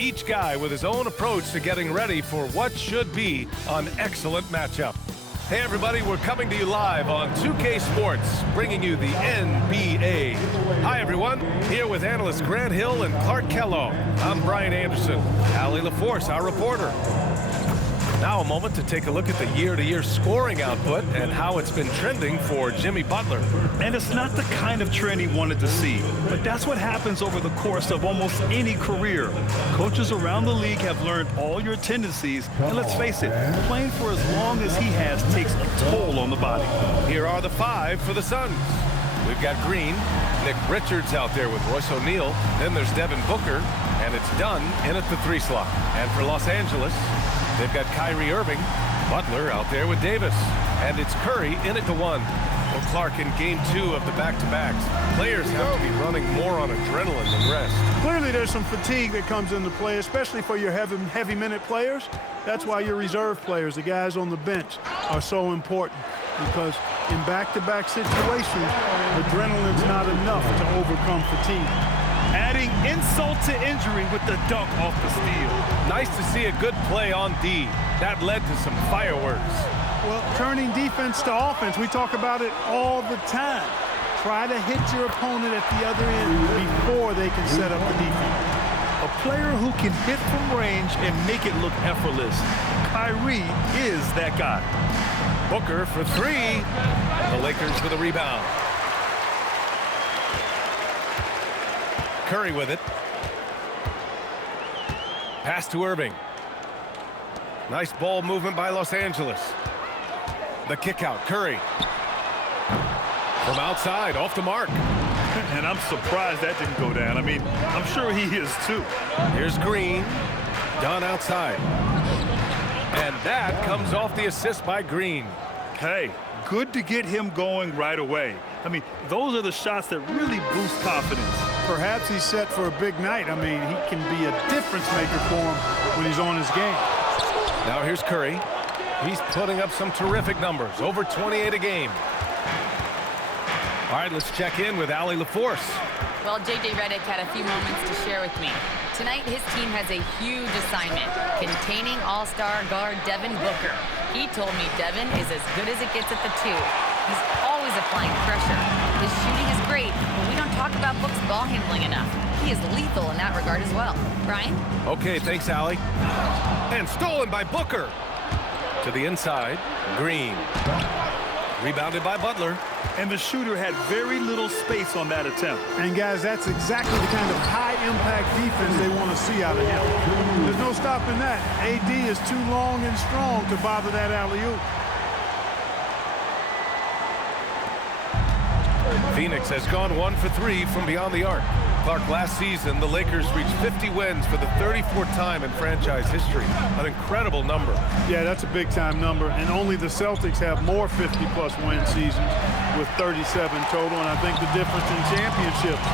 each guy with his own approach to getting ready for what should be an excellent matchup. Hey everybody, we're coming to you live on 2K Sports, bringing you the NBA. Hi everyone, here with analysts Grant Hill and Clark Kellogg. I'm Brian Anderson, Allie LaForce, our reporter. Now a moment to take a look at the year-to-year scoring output and how it's been trending for Jimmy Butler. And it's not the kind of trend he wanted to see, but that's what happens over the course of almost any career. Coaches around the league have learned all your tendencies, and let's face it, playing for as long as he has takes a toll on the body. Here are the five for the Suns. We've got Green, Nick Richards out there with Royce O'Neal, then there's Devin Booker, and it's Dunn in at the 3 slot. And for Los Angeles, they've got Kyrie Irving, Butler out there with Davis, and it's Curry in at the 1. Well, Clark, in game 2 of the back-to-backs, players have to be running more on adrenaline than rest. Clearly there's some fatigue that comes into play, especially for your heavy minute players. That's why your reserve players, the guys on the bench, are so important, because in back-to-back situations, adrenaline's not enough to overcome fatigue. Adding insult to injury with the dunk off the steal. Nice to see a good play on D. That led to some fireworks. Well, turning defense to offense, we talk about it all the time. Try to hit your opponent at the other end before they can set up the defense. A player who can hit from range and make it look effortless. Kyrie is that guy. Booker for 3. The Lakers with a rebound. Curry with it. Pass to Irving. Nice ball movement by Los Angeles. The kick out, Curry. From outside, off the mark. And I'm surprised that didn't go down. I mean, I'm sure he is too. Here's Green. Dunn outside. And that comes off the assist by Green. Hey, good to get him going right away. I mean, those are the shots that really boost confidence. Perhaps he's set for a big night. I mean, he can be a difference maker for him when he's on his game. Now here's Curry. He's putting up some terrific numbers, over 28 a game. All right, let's check in with Allie LaForce. Well, J.J. Redick had a few moments to share with me. Tonight, his team has a huge assignment, containing all-star guard Devin Booker. He told me Devin is as good as it gets at the 2. He's always applying pressure. His shooting is great, but we don't talk about Book's ball handling enough. He is lethal in that regard as well. Brian? Okay, thanks, Allie. And stolen by Booker. To the inside, Green. Rebounded by Butler. And the shooter had very little space on that attempt. And guys, that's exactly the kind of high-impact defense they want to see out of him. There's no stopping that. AD is too long and strong to bother that alley-oop. Phoenix has gone 1 for 3 from beyond the arc. Clark, last season, the Lakers reached 50 wins for the 34th time in franchise history. An incredible number. Yeah, that's a big-time number, and only the Celtics have more 50-plus win seasons with 37 total, and I think the difference in championships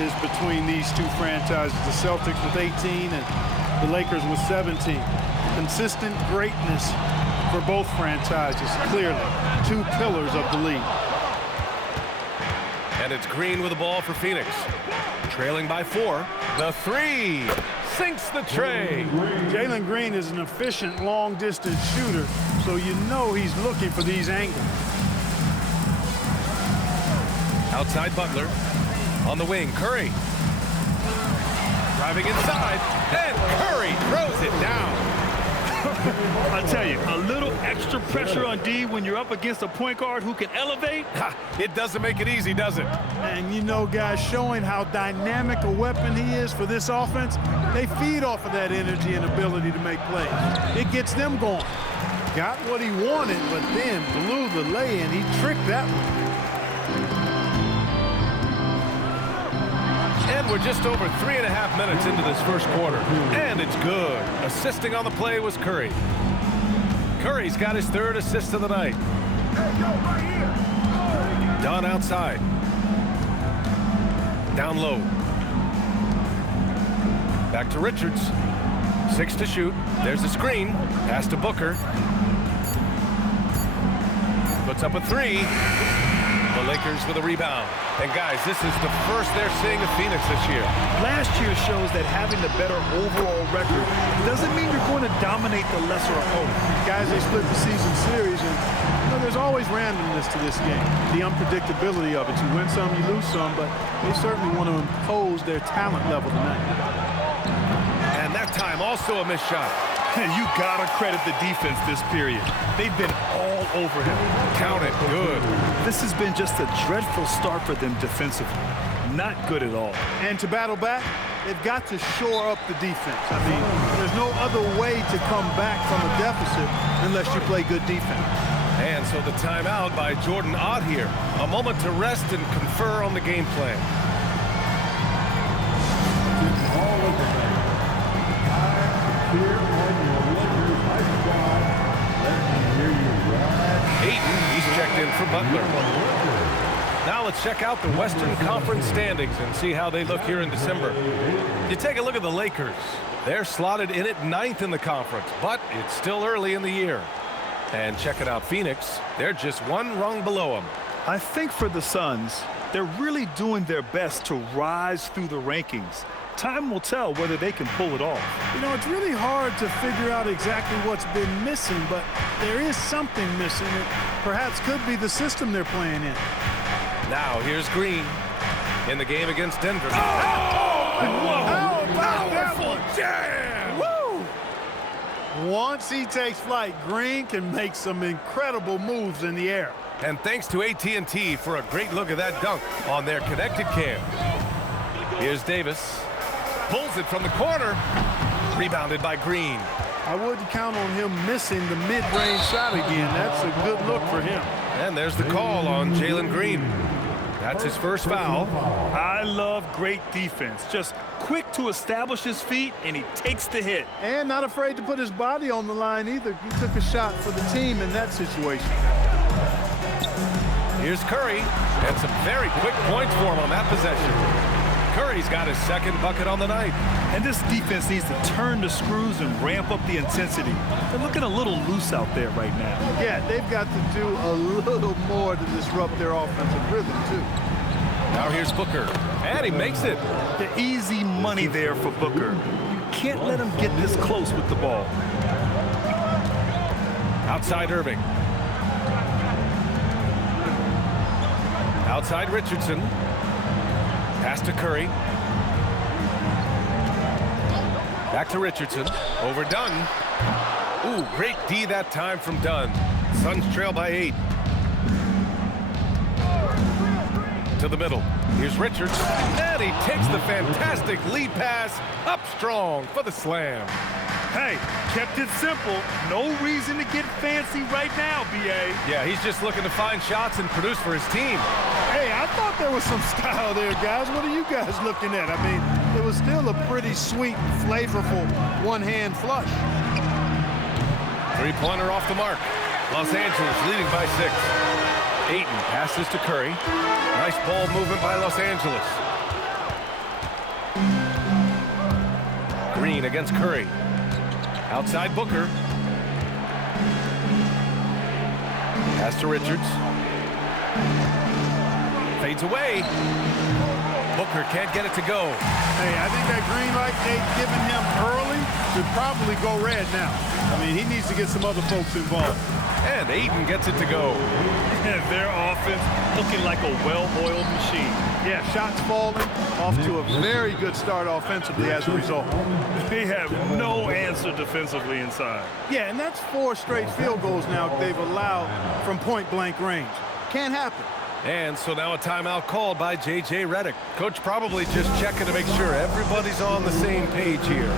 is between these two franchises, the Celtics with 18 and the Lakers with 17. Consistent greatness for both franchises, clearly. 2 pillars of the league. And it's Green with the ball for Phoenix. Trailing by 4. The 3 sinks the tray. Jalen Green is an efficient long-distance shooter, so you know he's looking for these angles. Outside Butler. On the wing, Curry. Driving inside, and Curry throws it down. I tell you, a little extra pressure on D when you're up against a point guard who can elevate. It doesn't make it easy, does it? And you know, guys, showing how dynamic a weapon he is for this offense, they feed off of that energy and ability to make plays. It gets them going. Got what he wanted, but then blew the lay-in. He tricked that one. And we're just over 3.5 minutes into this first quarter. And it's good. Assisting on the play was Curry. Curry's got his 3rd assist of the night. Dunn outside. Down low. Back to Richards. 6 to shoot. There's the screen. Pass to Booker. Puts up a 3. The Lakers with a rebound. And guys, this is the first they're seeing of Phoenix this year. Last year shows that having the better overall record doesn't mean you're going to dominate the lesser opponent. Guys, they split the season series, and there's always randomness to this game. The unpredictability of it. You win some, you lose some, but they certainly want to impose their talent level tonight. And that time also a missed shot. You gotta credit the defense this period. They've been all over him. Count it. Good. This has been just a dreadful start for them defensively. Not good at all. And to battle back, they've got to shore up the defense. I mean, there's no other way to come back from a deficit unless you play good defense. And so the timeout by Jordan Ott here. A moment to rest and confer on the game plan. Ayton, he's checked in for Butler. Now let's check out the Western Conference standings and see how they look here in December. You take a look at the Lakers. They're slotted in at 9th in the conference, but it's still early in the year. And checking out Phoenix, they're just one rung below them. I think for the Suns, they're really doing their best to rise through the rankings. Time will tell whether they can pull it off. You know, it's really hard to figure out exactly what's been missing, but there is something missing. It perhaps could be the system they're playing in. Now here's Green in the game against Denver. Oh, how about that one? Jam! Woo! Once he takes flight, Green can make some incredible moves in the air. And thanks to AT&T for a great look at that dunk on their connected cam. Here's Davis. Pulls it from the corner. Rebounded by Green. I wouldn't count on him missing the mid-range shot again. That's a good look for him. And there's the call on Jalen Green. That's his first foul. I love great defense. Just quick to establish his feet, and he takes the hit. And not afraid to put his body on the line either. He took a shot for the team in that situation. Here's Curry. And some very quick points for him on that possession. Curry's got his second bucket on the night. And this defense needs to turn the screws and ramp up the intensity. They're looking a little loose out there right now. Yeah, they've got to do a little more to disrupt their offensive rhythm, too. Now here's Booker. And he makes it. The easy money there for Booker. You can't let him get this close with the ball. Outside Irving. Outside Richardson. Pass to Curry. Back to Richardson. Over Dunn. Ooh, great D that time from Dunn. Suns trail by 8. To the middle. Here's Richards. And he takes the fantastic lead pass up strong for the slam. Hey, kept it simple. No reason to get fancy right now, B.A. Yeah, he's just looking to find shots and produce for his team. Hey, I thought there was some style there, guys. What are you guys looking at? I mean, it was still a pretty sweet, flavorful one-hand flush. Three-pointer off the mark. Los Angeles leading by 6. Ayton passes to Curry. Nice ball movement by Los Angeles. Green against Curry. Outside Booker. Pass to Richards. Fades away. Booker can't get it to go. Hey, I think that green light they've given him early should probably go red now. I mean, he needs to get some other folks involved. And Ayton gets it to go. And their offense looking like a well-oiled machine. Yeah, shots falling, off to a very good start offensively as a result. They have no answer defensively inside. Yeah, and that's 4 straight field goals now they've allowed from point-blank range. Can't happen. And so now a timeout called by J.J. Redick. Coach probably just checking to make sure everybody's on the same page here.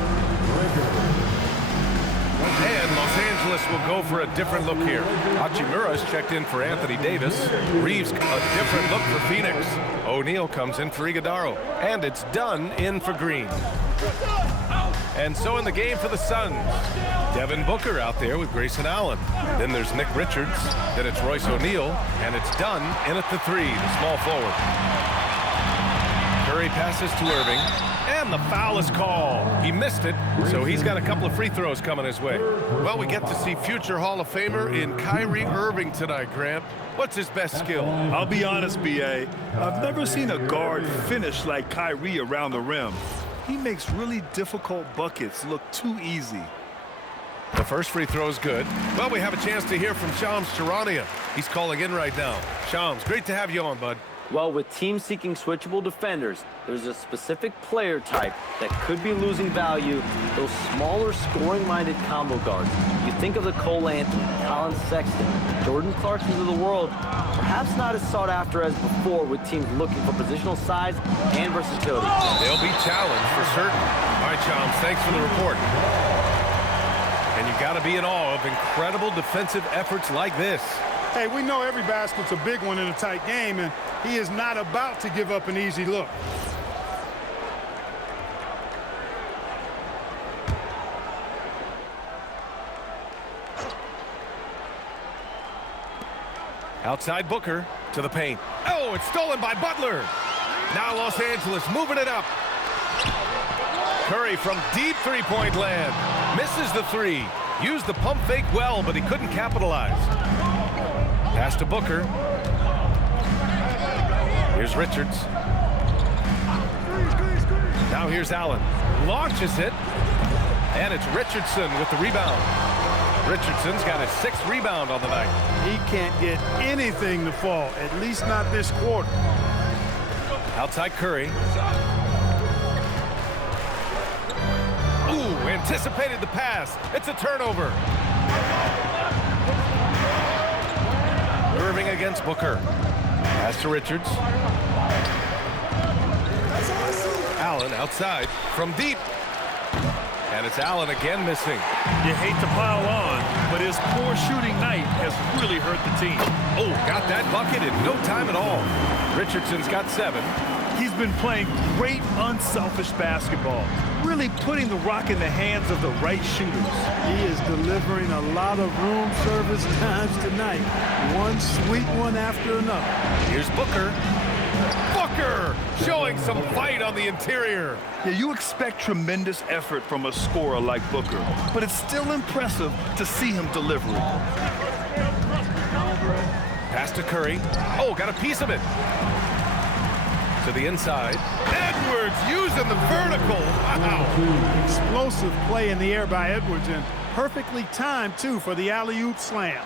And Los Angeles will go for a different look here. Hachimura's checked in for Anthony Davis. Reeves, a different look for Phoenix. O'Neal comes in for Iguodaro. And it's Dunn in for Green. And so in the game for the Suns, Devin Booker out there with Grayson Allen. Then there's Nick Richards. Then it's Royce O'Neal. And it's Dunn in at the 3, the small forward. Curry passes to Irving, and the foul is called. He missed it, so he's got a couple of free throws coming his way. Well, we get to see future Hall of Famer in Kyrie Irving tonight, Grant. What's his best skill? I'll be honest, B.A. I've never seen a guard finish like Kyrie around the rim. He makes really difficult buckets look too easy. The first free throw is good. Well, we have a chance to hear from Shams Charania. He's calling in right now. Shams, great to have you on, bud. Well, with teams seeking switchable defenders, there's a specific player type that could be losing value, those smaller scoring-minded combo guards. You think of the Cole Anthony, Colin Sexton, Jordan Clarksons of the world, perhaps not as sought after as before with teams looking for positional size and versatility. They'll be challenged for certain. All right, Shams, thanks for the report. And you got to be in awe of incredible defensive efforts like this. Hey, we know every basket's a big one in a tight game, and he is not about to give up an easy look. Outside Booker to the paint. Oh, it's stolen by Butler. Now Los Angeles moving it up. Curry from deep three-point land. Misses the three. Used the pump fake well, but he couldn't capitalize. Pass to Booker. Here's Richards. Now here's Allen. Launches it. And it's Richardson with the rebound. Richardson's got his 6th rebound on the night. He can't get anything to fall, at least not this quarter. Outside Curry. Ooh, anticipated the pass. It's a turnover. Irving against Booker. Pass to Richards. Allen outside from deep. And it's Allen again missing. You hate to pile on, but his poor shooting night has really hurt the team. Oh, got that bucket in no time at all. Richardson's got 7. He's been playing great, unselfish basketball, really putting the rock in the hands of the right shooters. He is delivering a lot of room service times tonight. One sweet one after another. Here's Booker. Booker showing some fight on the interior. Yeah, you expect tremendous effort from a scorer like Booker, but it's still impressive to see him deliver it. Pass to Curry. Oh, got a piece of it. To the inside. Edwards using the vertical. Wow. Explosive play in the air by Edwards, and perfectly timed, too, for the alley-oop slam.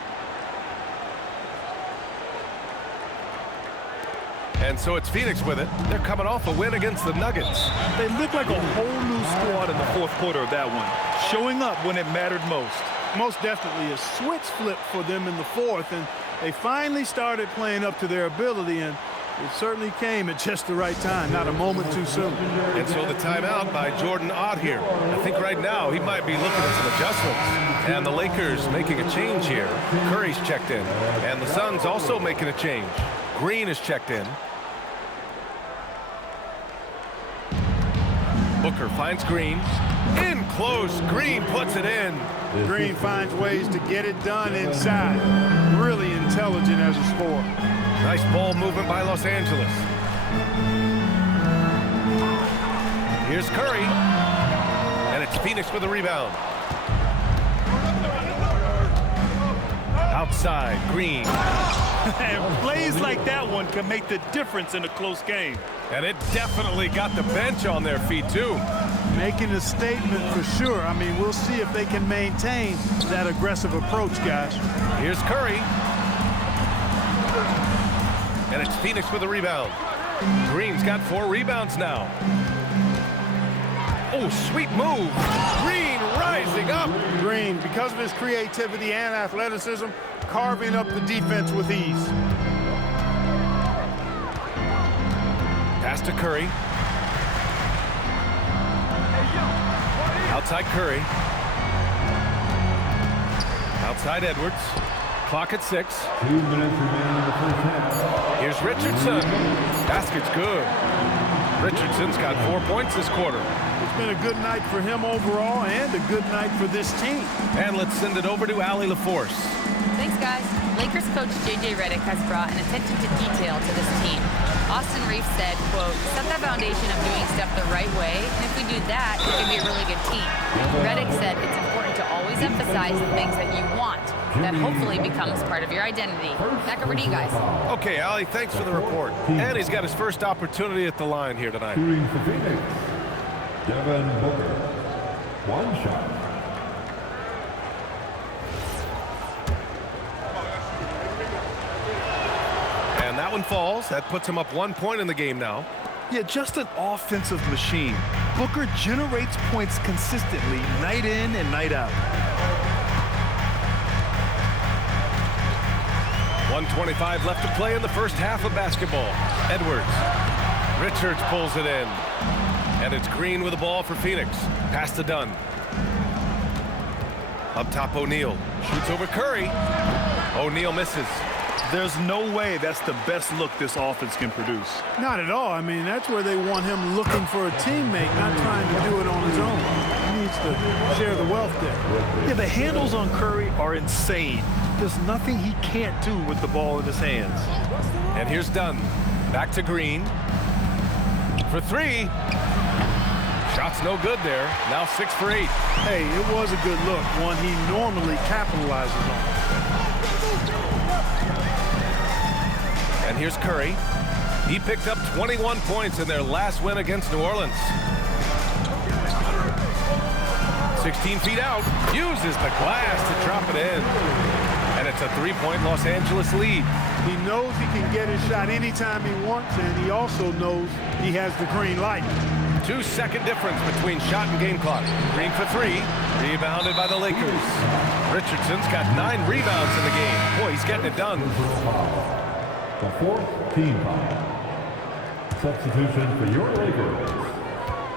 And so it's Phoenix with it. They're coming off a win against the Nuggets. They look like a whole new squad in the 4th quarter of that one, showing up when it mattered most. Most definitely a switch flip for them in the 4th, and they finally started playing up to their ability, and it certainly came at just the right time, not a moment too soon. And so the timeout by Jordan Ott here. I think right now he might be looking at some adjustments. And the Lakers making a change here. Curry's checked in. And the Suns also making a change. Green is checked in. Booker finds Green. In close. Green puts it in. Green finds ways to get it done inside. Really intelligent as a scorer. Nice ball movement by Los Angeles. Here's Curry. And it's Phoenix with a rebound. Outside, Green. And plays like that one can make the difference in a close game. And it definitely got the bench on their feet, too. Making a statement for sure. I mean, we'll see if they can maintain that aggressive approach, guys. Here's Curry. And it's Phoenix with a rebound. Green's got 4 rebounds now. Oh, sweet move. Green rising up. Green, because of his creativity and athleticism, carving up the defense with ease. Pass to Curry. Outside Curry. Outside Edwards. Clock at 6. 2 minutes remaining in the first half. Here's Richardson. Basket's good. Richardson's got 4 points this quarter. It's been a good night for him overall and a good night for this team. And let's send it over to Allie LaForce. Thanks, guys. Lakers coach J.J. Redick has brought an attention to detail to this team. Austin Reeves said, quote, set the foundation of doing stuff the right way, and if we do that, we can be a really good team. Redick said it's important to always emphasize the things that you want. That hopefully becomes part of your identity. Back over to you guys. Okay, Allie, thanks for the report. And he's got his first opportunity at the line here tonight. Shooting for Phoenix, Devin Booker. One shot. And that one falls. That puts him up 1 point in the game now. Yeah, just an offensive machine. Booker generates points consistently, night in and night out. 1:25 left to play in the first half of basketball. Edwards. Richards pulls it in. And it's Green with the ball for Phoenix. Pass to Dunn. Up top, O'Neal. Shoots over Curry. O'Neal misses. There's no way that's the best look this offense can produce. Not at all. I mean, that's where they want him looking for a teammate, not trying to do it on his own. He needs to share the wealth there. Yeah, the handles on Curry are insane. There's nothing he can't do with the ball in his hands. And here's Dunn. Back to Green. For three. Shot's no good there. Now 6 for 8. Hey, it was a good look, one he normally capitalizes on. And here's Curry. He picked up 21 points in their last win against New Orleans. 16 feet out. Uses the glass to drop it in. And it's a 3-point Los Angeles lead. He knows he can get his shot anytime he wants, and he also knows he has the green light. 2-second difference between shot and game clock. Green for 3. Rebounded by the Lakers. Richardson's got 9 rebounds in the game. Boy, he's getting it done. The fourth team foul. Substitution for your Lakers,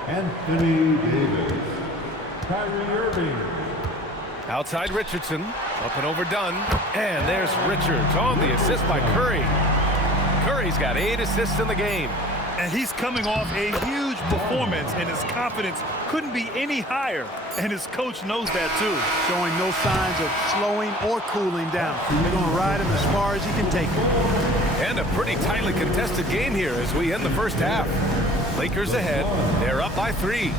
Anthony Davis, Kyrie Irving. Outside Richardson, up and over Dunn, and there's Richards on the assist by Curry. Curry's got 8 assists in the game. And he's coming off a huge performance, and his confidence couldn't be any higher. And his coach knows that, too. Showing no signs of slowing or cooling down. They're going to ride him as far as he can take him. And a pretty tightly contested game here as we end the first half. Lakers ahead. They're up by 3.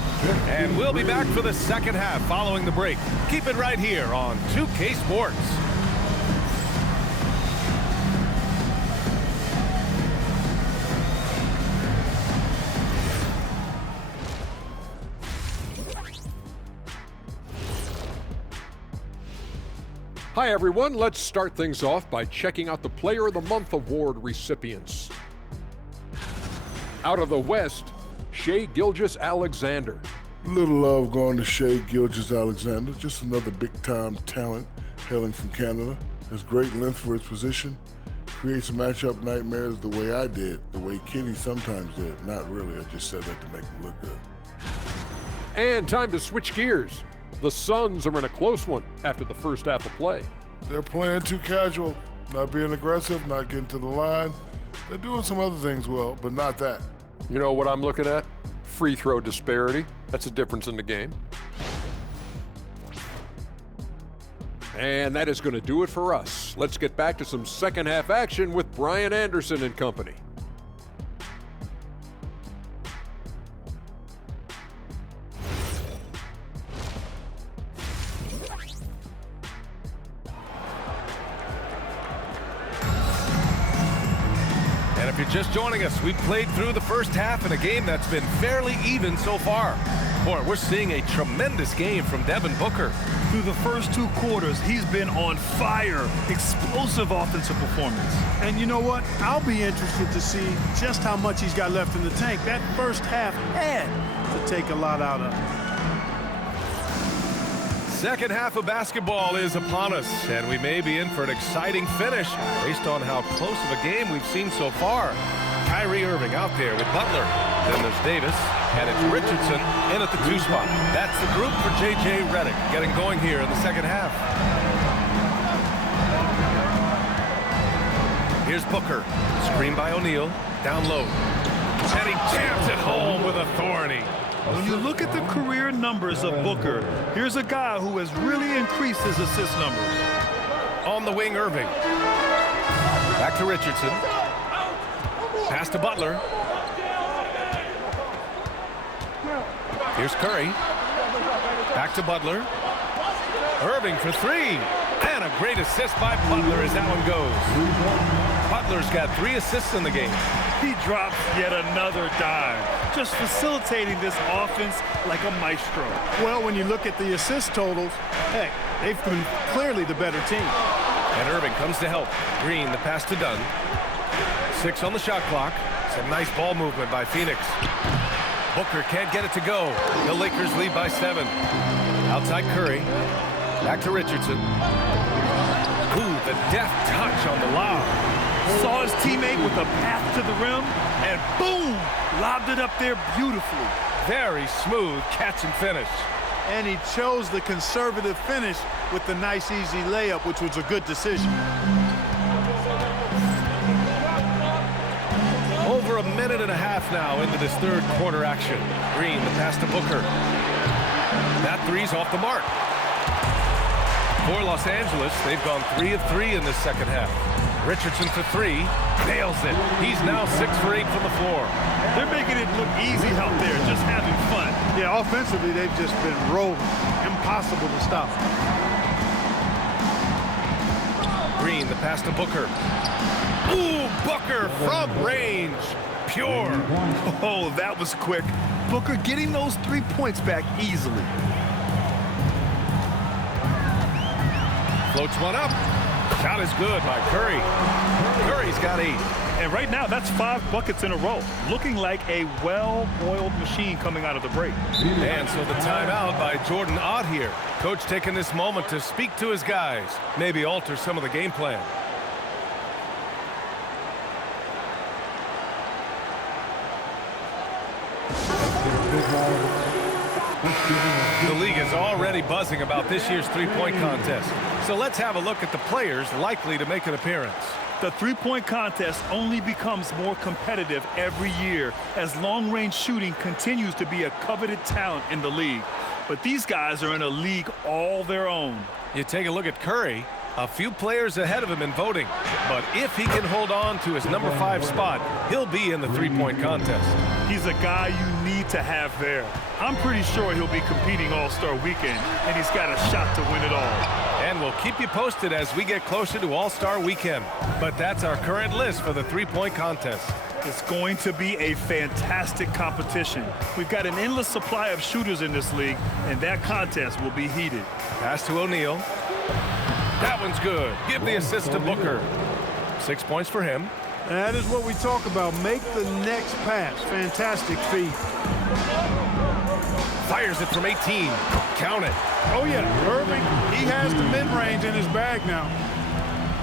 And we'll be back for the second half following the break. Keep it right here on 2K Sports. Hi everyone, let's start things off by checking out the Player of the Month award recipients. Out of the West, Shai Gilgeous-Alexander. Little love going to Shai Gilgeous-Alexander, just another big-time talent hailing from Canada. Has great length for his position, creates matchup nightmares the way I did, the way Kenny sometimes did. Not really, I just said that to make him look good. And time to switch gears. The Suns are in a close one after the first half of play. They're playing too casual, not being aggressive, not getting to the line. They're doing some other things well, but not that. You know what I'm looking at? Free throw disparity. That's a difference in the game. And that is going to do it for us. Let's get back to some second half action with Brian Anderson and company. If you're just joining us, we've played through the first half in a game that's been fairly even so far. Boy, we're seeing a tremendous game from Devin Booker. Through the first 2 quarters, he's been on fire. Explosive offensive performance. And you know what? I'll be interested to see just how much he's got left in the tank. That first half had to take a lot out of him. Second half of basketball is upon us, and we may be in for an exciting finish based on how close of a game we've seen so far. Kyrie Irving out there with Butler. Then there's Davis, and it's Richardson in at the 2 spot. That's the group for J.J. Redick getting going here in the second half. Here's Booker. Screen by O'Neal. Down low. And he jams it home with authority. When you look at the career numbers of Booker, here's a guy who has really increased his assist numbers. On the wing, Irving. Back to Richardson. Pass to Butler. Here's Curry. Back to Butler. Irving for three. And a great assist by Butler as that one goes. Butler's got 3 assists in the game. He drops yet another dime, just facilitating this offense like a maestro. Well, when you look at the assist totals, hey, they've been clearly the better team. And Irving comes to help. Green, the pass to Dunn. 6 on the shot clock. Some nice ball movement by Phoenix. Booker can't get it to go. The Lakers lead by 7. Outside Curry. Back to Richardson. Ooh, the deft touch on the lob. Saw his teammate with a path to the rim, and boom, lobbed it up there beautifully. Very smooth catch and finish. And he chose the conservative finish with the nice, easy layup, which was a good decision. Over a minute and a half now into this third quarter action. Green, the pass to Booker. That three's off the mark. For Los Angeles, they've gone 3 of 3 in this second half. Richardson for 3, nails it. He's now 6 for 8 from the floor. They're making it look easy out there, just having fun. Yeah, offensively, they've just been rolling. Impossible to stop. Green, the pass to Booker. Ooh, Booker from range. Pure. Oh, that was quick. Booker getting those 3 points back easily. Floats one up. Shot is good by Curry. Curry's got 8. And right now, that's 5 buckets in a row. Looking like a well-oiled machine coming out of the break. And so the timeout by Jordan Ott here. Coach taking this moment to speak to his guys. Maybe alter some of the game plan. The league is already buzzing about this year's three-point contest. So let's have a look at the players likely to make an appearance. The three-point contest only becomes more competitive every year as long-range shooting continues to be a coveted talent in the league. But these guys are in a league all their own. You take a look at Curry, a few players ahead of him in voting. But if he can hold on to his number 5 spot, he'll be in the three-point contest. He's a guy you need to have there. I'm pretty sure he'll be competing All-Star Weekend, and he's got a shot to win it all. And we'll keep you posted as we get closer to All-Star Weekend. But that's our current list for the three-point contest. It's going to be a fantastic competition. We've got an endless supply of shooters in this league, and that contest will be heated. Pass to O'Neal. That one's good. Give the assist to Booker. 6 points for him. That is what we talk about. Make the next pass. Fantastic feed. Fires it from 18. Count it. Oh, yeah. Irving, he has the mid-range in his bag now.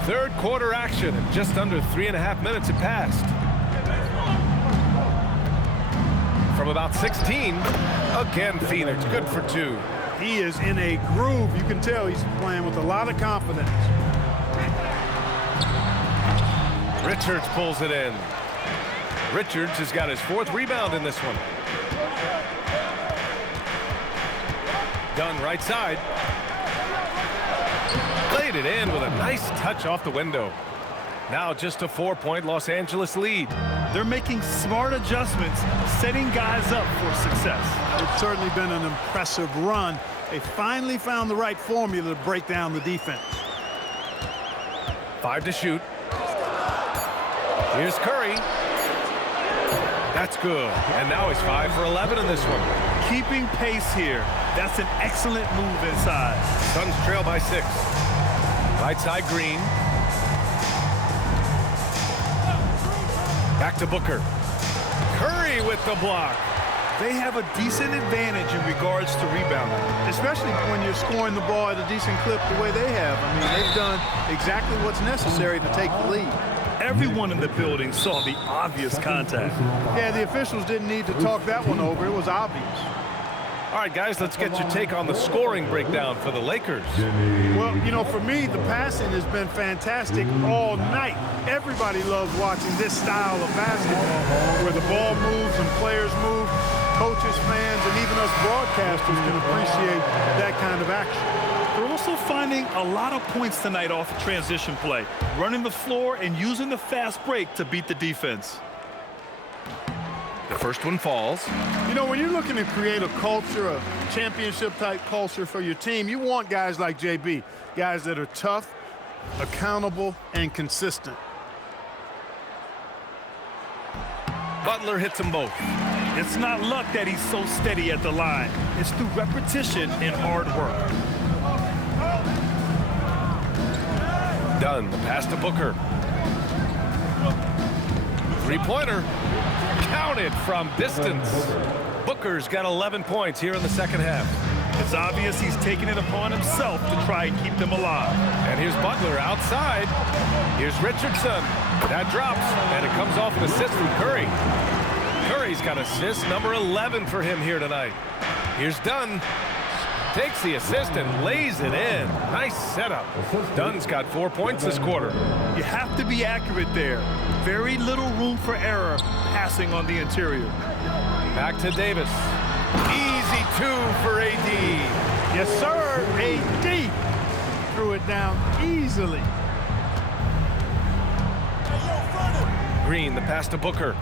Third quarter action, and just under 3.5 minutes have passed. From about 16, again Phoenix, good for 2. He is in a groove. You can tell he's playing with a lot of confidence. Richards pulls it in. Richards has got his 4th rebound in this one. Dunn right side. Laid it in with a nice touch off the window. Now just a 4-point Los Angeles lead. They're making smart adjustments, setting guys up for success. It's certainly been an impressive run. They finally found the right formula to break down the defense. 5 to shoot. Here's Curry. That's good. And now he's 5 for 11 in this one. Keeping pace here. That's an excellent move inside. Suns trail by 6. Right side Green. Back to Booker. Curry with the block. They have a decent advantage in regards to rebounding. Especially when you're scoring the ball at a decent clip the way they have. I mean, they've done exactly what's necessary to take the lead. Everyone in the building saw the obvious contact. Yeah, the officials didn't need to talk that one over. It was obvious. All right, guys, let's get your take on the scoring breakdown for the Lakers. Well, you know, for me, the passing has been fantastic all night. Everybody loves watching this style of basketball, where the ball moves and players move. Coaches, fans, and even us broadcasters can appreciate that kind of action. They're also finding finding a lot of points tonight off transition play, running the floor and using the fast break to beat the defense. The first one falls. You know, when you're looking to create a culture, a championship-type culture for your team, you want guys like JB, guys that are tough, accountable, and consistent. Butler hits them both. It's not luck that he's so steady at the line. It's through repetition and hard work. Dunn, the pass to Booker. Three-pointer. Counted from distance. Booker's got 11 points here in the second half. It's obvious he's taking it upon himself to try and keep them alive. And here's Butler outside. Here's Richardson. That drops, and it comes off an assist from Curry. Curry's got assist number 11 for him here tonight. Here's Dunn. Takes the assist and lays it in. Nice setup. Dunn's got 4 points this quarter. You have to be accurate there. Very little room for error passing on the interior. Back to Davis. Easy two for AD. Yes, sir. AD threw it down easily. Green, the pass to Booker.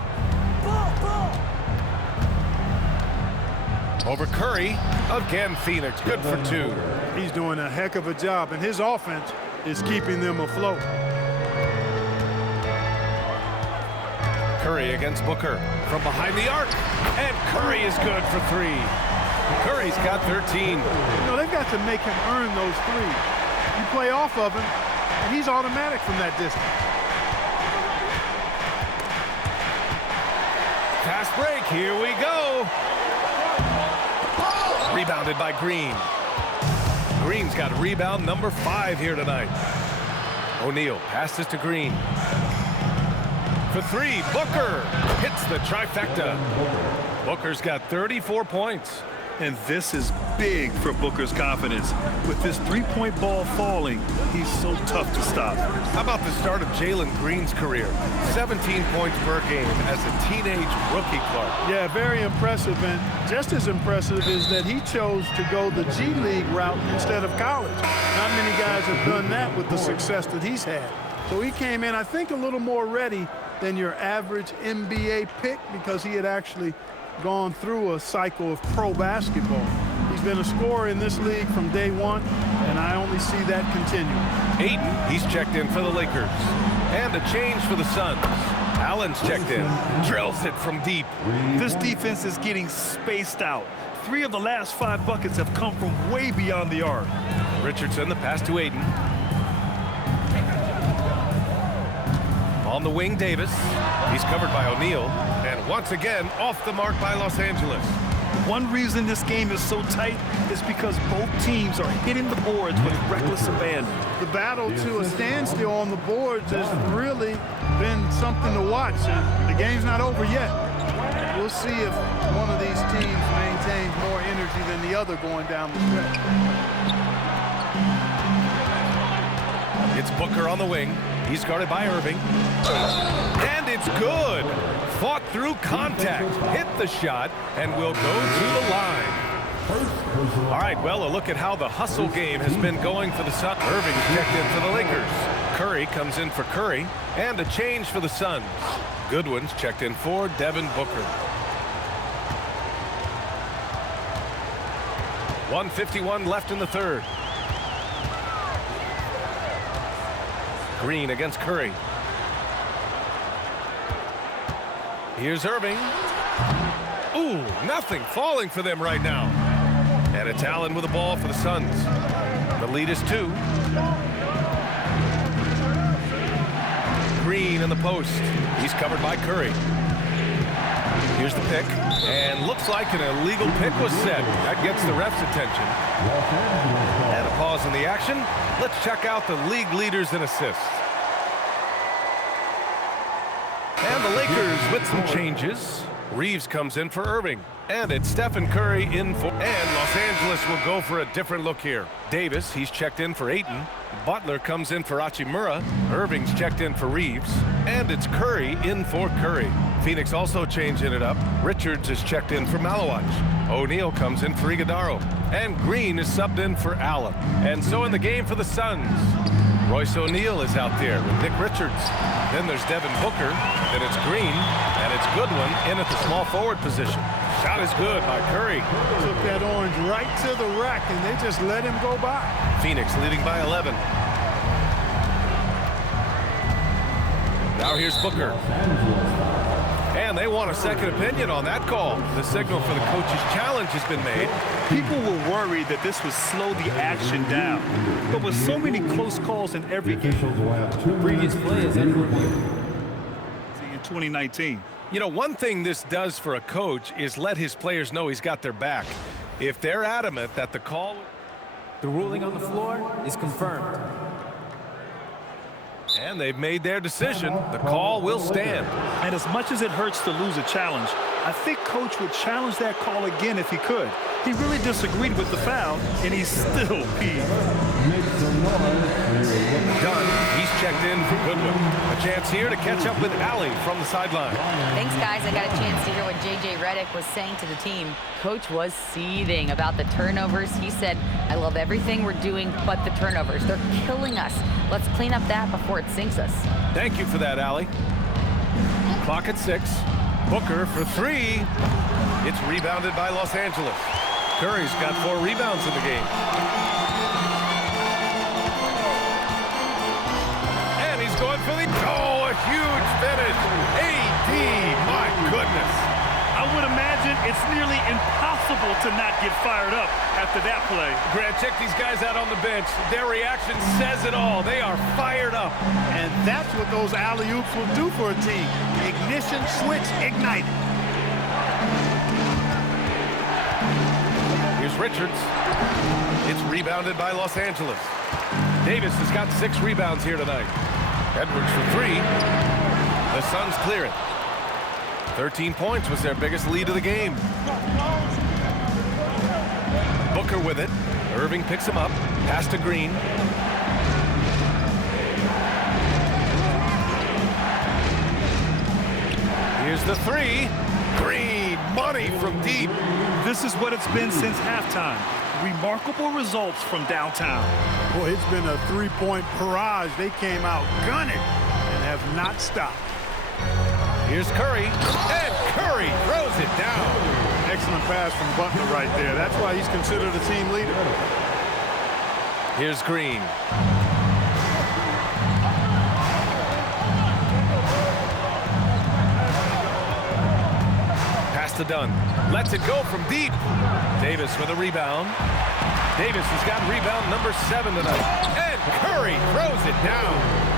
Over Curry. Again, Phoenix. Good for two. He's doing a heck of a job, and his offense is keeping them afloat. Curry against Booker from behind the arc. And Curry is good for three. Curry's got 13. You know, they've got to make him earn those threes. You play off of him, and he's automatic from that distance. Fast break. Here we go. Rebounded by Green. Green's got rebound number 5 here tonight. O'Neal passes to Green. For three, Booker hits the trifecta. Booker's got 34 points. And this is big for Booker's confidence. With this three-point ball falling, he's so tough to stop. How about the start of Jalen Green's career? 17 points per game as a teenage rookie, Clark. Yeah, very impressive. And just as impressive is that he chose to go the G League route instead of college. Not many guys have done that with the success that he's had. So he came in, I think, a little more ready than your average NBA pick because he had actually gone through a cycle of pro basketball. He's been a scorer in this league from day one, and I only see that continuing. Ayton, he's checked in for the Lakers. And a change for the Suns. Allen's checked in. Drills it from deep. This defense is getting spaced out. 3 of the last 5 buckets have come from way beyond the arc. Richardson, the pass to Ayton. On the wing, Davis. He's covered by O'Neal. And once again, off the mark by Los Angeles. One reason this game is so tight is because both teams are hitting the boards with reckless abandon. The battle to a standstill on the boards has really been something to watch. And the game's not over yet. We'll see if one of these teams maintains more energy than the other going down the stretch. It's Booker on the wing. He's guarded by Irving. And it's good. Fought through contact, hit the shot, and will go to the line. All right, well, a look at how the hustle game has been going for the Suns. Irving's checked in for the Lakers. Curry comes in for Curry, and a change for the Suns. Goodwin's checked in for Devin Booker. 1:51 left in the third. Green against Curry. Here's Irving. Ooh, nothing falling for them right now. And it's Allen with the ball for the Suns. The lead is 2. Green in the post. He's covered by Curry. Here's the pick. And looks like an illegal pick was set. That gets the ref's attention. And a pause in the action. Let's check out the league leaders in assists. And the Lakers with some changes. Reeves comes in for Irving. And it's Stephen Curry in for... And Los Angeles will go for a different look here. Davis, he's checked in for Ayton. Butler comes in for Hachimura. Irving's checked in for Reeves. And it's Curry in for Curry. Phoenix also changing it up. Richards is checked in for Malawach. O'Neal comes in for Iguodaro. And Green is subbed in for Allen. And so in the game for the Suns, Royce O'Neal is out there with Nick Richards. Then there's Devin Booker. Then it's Green. And it's Goodwin in at the small forward position. Shot is good by Curry. Took that orange right to the rack, and they just let him go by. Phoenix leading by 11. Now here's Booker. And they want a second opinion on that call. The signal for the coach's challenge has been made. People were worried that this would slow the action down. But with so many close calls in every game, the previous play is in in 2019. You know, one thing this does for a coach is let his players know he's got their back. If they're adamant that the call... The ruling on the floor is confirmed. And they've made their decision. The call will stand. And as much as it hurts to lose a challenge, I think Coach would challenge that call again if he could. He really disagreed with the foul, and he's still peeved. Dunn, he's checked in for Goodwin. A chance here to catch up with Allie from the sideline. Thanks, guys. I got a chance to hear what J.J. Redick was saying to the team. Coach was seething about the turnovers. He said, I love everything we're doing but the turnovers. They're killing us. Let's clean up that before it sinks us. Thank you for that, Allie. Clock at 6. Booker for 3. It's rebounded by Los Angeles. Curry's got 4 rebounds in the game. And he's going for the... Oh, a huge finish. AD, my goodness. I would imagine it's nearly impossible to not get fired up after that play. Grant, check these guys out on the bench. Their reaction says it all. They are fired up. And that's what those alley-oops will do for a team. Ignition switch ignited. Here's Richards. It's rebounded by Los Angeles. Davis has got 6 rebounds here tonight. Edwards for 3. The Suns clear it. 13 points was their biggest lead of the game. Booker with it. Irving picks him up. Pass to Green. Here's the 3. Green, money from deep. This is what it's been since halftime. Remarkable results from downtown. Boy, it's been a 3-point barrage. They came out gunning and have not stopped. Here's Curry, and Curry throws it down. Excellent pass from Butler right there. That's why he's considered a team leader. Here's Green. Pass to Dunn. Lets it go from deep. Davis with a rebound. Davis has got rebound number 7 tonight. And Curry throws it down.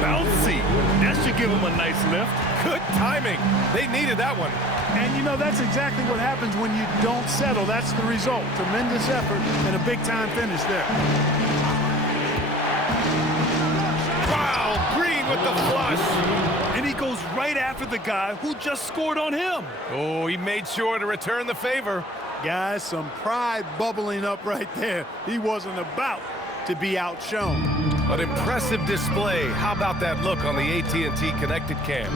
Bouncy. That should give him a nice lift. Good timing. They needed that one. And, you know, that's exactly what happens when you don't settle. That's the result. Tremendous effort and a big-time finish there. Wow, Green with the flush. And he goes right after the guy who just scored on him. Oh, he made sure to return the favor. Guys, some pride bubbling up right there. He wasn't about to be outshone. An impressive display. How about that look on the AT&T connected cam?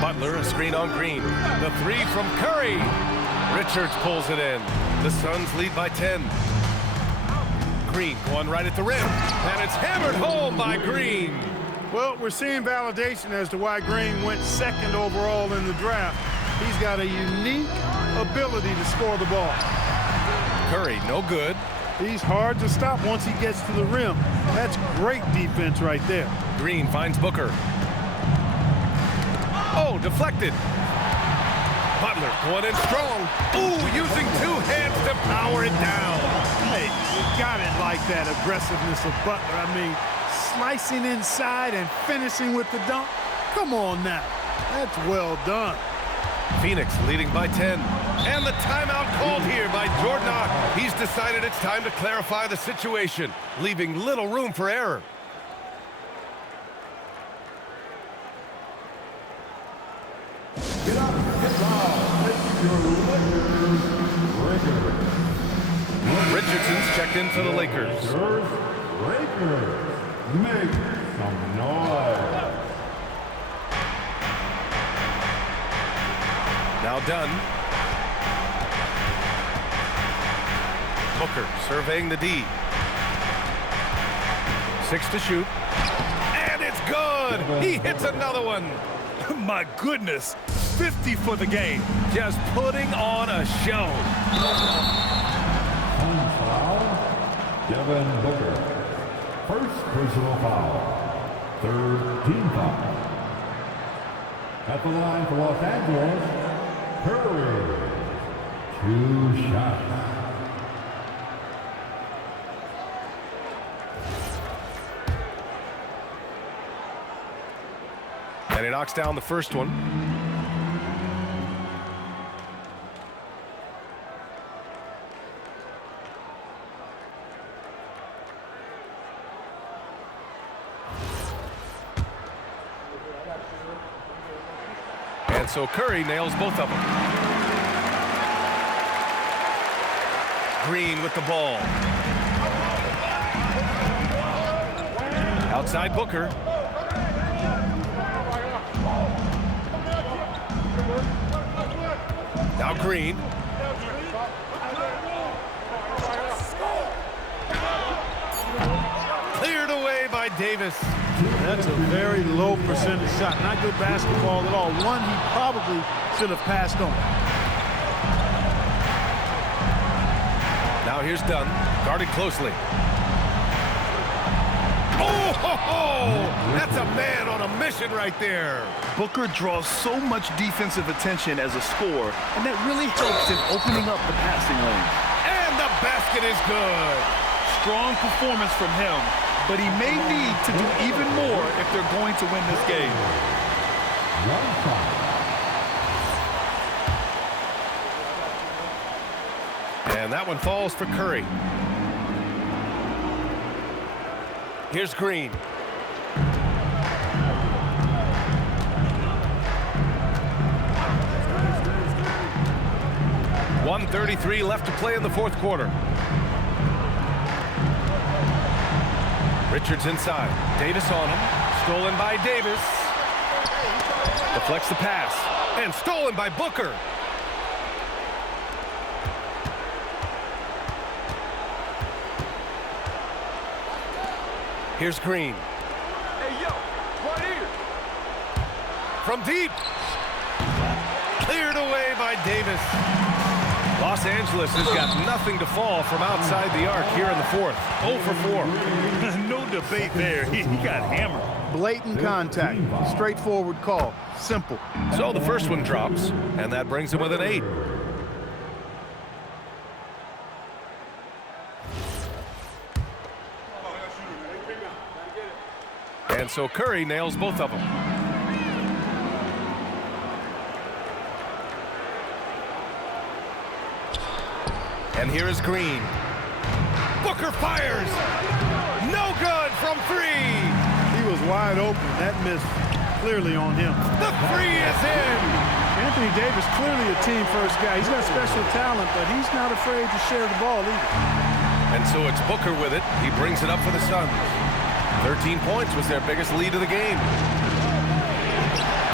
Butler, a screen on Green. The 3 from Curry. Richards pulls it in. The Suns lead by 10. Green going right at the rim. And it's hammered home by Green. Well, we're seeing validation as to why Green went 2nd overall in the draft. He's got a unique ability to score the ball. Curry, no good. He's hard to stop once he gets to the rim. That's great defense right there. Green finds Booker. Oh, deflected. Butler going in strong. Ooh, using 2 hands to power it down. Hey, you got it like that aggressiveness of Butler. I mean, slicing inside and finishing with the dunk. Come on now. That's well done. Phoenix leading by 10. And the timeout called here by Jordan Ott. He's decided it's time to clarify the situation, leaving little room for error. Richardson's checked in for the Lakers. Lakers, make some noise. Now done. Booker surveying the D. 6 to shoot. And it's good! He hits another one. My goodness, 50 for the game. Just putting on a show. Team foul, Devin Booker. First personal foul. Third team foul. At the line for Los Angeles, Curry. 2 shots. And he knocks down the first one. And so Curry nails both of them. Green with the ball. Outside Booker. Now Green. Cleared away by Davis. That's a very low percentage shot. Not good basketball at all. One he probably should have passed on. Now here's Dunn, guarded closely. Oh, that's a man on a mission right there. Booker draws so much defensive attention as a scorer, and that really helps in opening up the passing lane. And the basket is good. Strong performance from him, but he may need to do even more if they're going to win this game. And that one falls for Curry. Here's Green. .133 left to play in the fourth quarter. Richards inside. Davis on him. Stolen by Davis. Deflects the pass. And stolen by Booker. Here's Green. Hey, yo, right here. From deep. Cleared away by Davis. Los Angeles has got nothing to fall from outside the arc here in the fourth. 0 for 4. No debate there. He got hammered. Blatant contact. Straightforward call. Simple. So the first one drops, and that brings him with an 8. And so Curry nails both of them. And here is Green. Booker fires. No good from 3. He was wide open. That missed clearly on him. The 3 is in. Anthony Davis, clearly a team first guy. He's got special talent, but he's not afraid to share the ball either. And so it's Booker with it. He brings it up for the Suns. 13 points was their biggest lead of the game.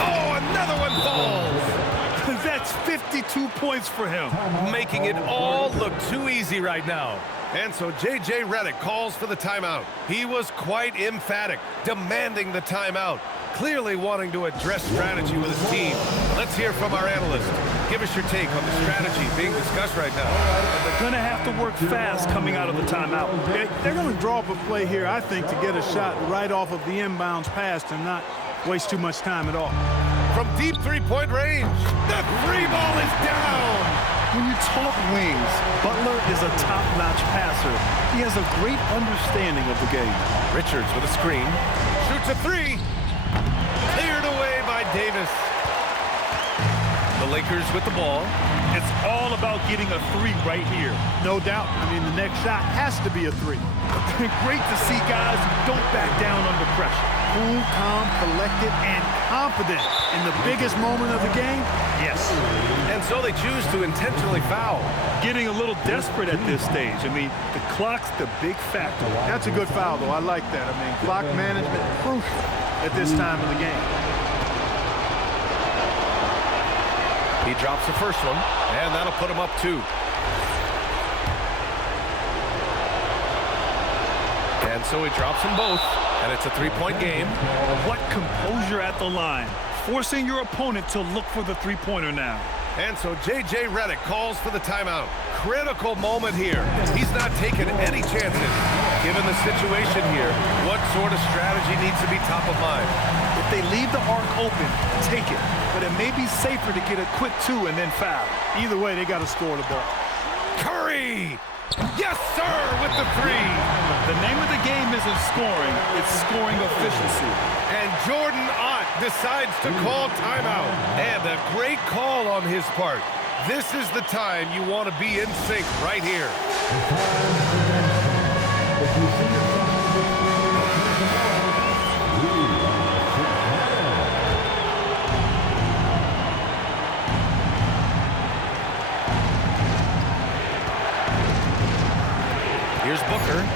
Oh, another one falls. That's 52 points for him. Making it all look too easy right now. And so J.J. Redick calls for the timeout. He was quite emphatic, demanding the timeout, clearly wanting to address strategy with his team. Let's hear from our analyst. Give us your take on the strategy being discussed right now. They're going to have to work fast coming out of the timeout. They're going to draw up a play here, I think, to get a shot right off of the inbounds pass and not waste too much time at all. From deep three-point range, the 3 ball is down. When you talk wings, Butler is a top-notch passer. He has a great understanding of the game. Richards with a screen. Shoots a 3. Cleared away by Davis. The Lakers with the ball. It's all about getting a 3 right here. No doubt. I mean, the next shot has to be a 3. Great to see guys who don't back down under pressure. cool, calm, collected, and confident in the biggest moment of the game? Yes. And so they choose to intentionally foul. Getting a little desperate at this stage. I mean, the clock's the big factor. That's a good foul, though. I like that. I mean, clock management crucial at this time of the game. He drops the first one, and that'll put him up 2. And so he drops them both, and it's a 3-point game. What composure at the line, forcing your opponent to look for the three-pointer now. And so J.J. Redick calls for the timeout. Critical moment here. He's not taking any chances. Given the situation here, what sort of strategy needs to be top of mind? If they leave the arc open, take it. But it may be safer to get a quick 2 and then foul. Either way, they got to score the ball. Curry! Yes, sir, with the 3. The name of the game isn't scoring, it's scoring efficiency. And Jordan Ott decides to call timeout. And a great call on his part. This is the time you want to be in sync right here. Here's Booker.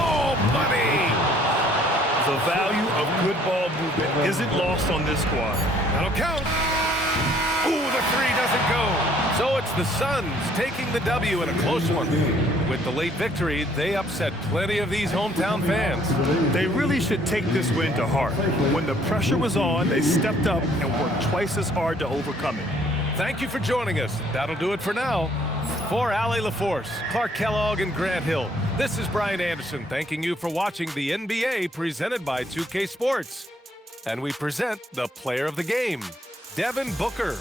Oh, money! The value of good ball movement isn't lost on this squad. That'll count. Ooh, the 3 doesn't go. So it's the Suns taking the W in a close one. With the late victory, they upset plenty of these hometown fans. They really should take this win to heart. When the pressure was on, they stepped up and worked twice as hard to overcome it. Thank you for joining us. That'll do it for now. For Allie LaForce, Clark Kellogg, and Grant Hill, this is Brian Anderson thanking you for watching the NBA presented by 2K Sports. And we present the player of the game, Devin Booker.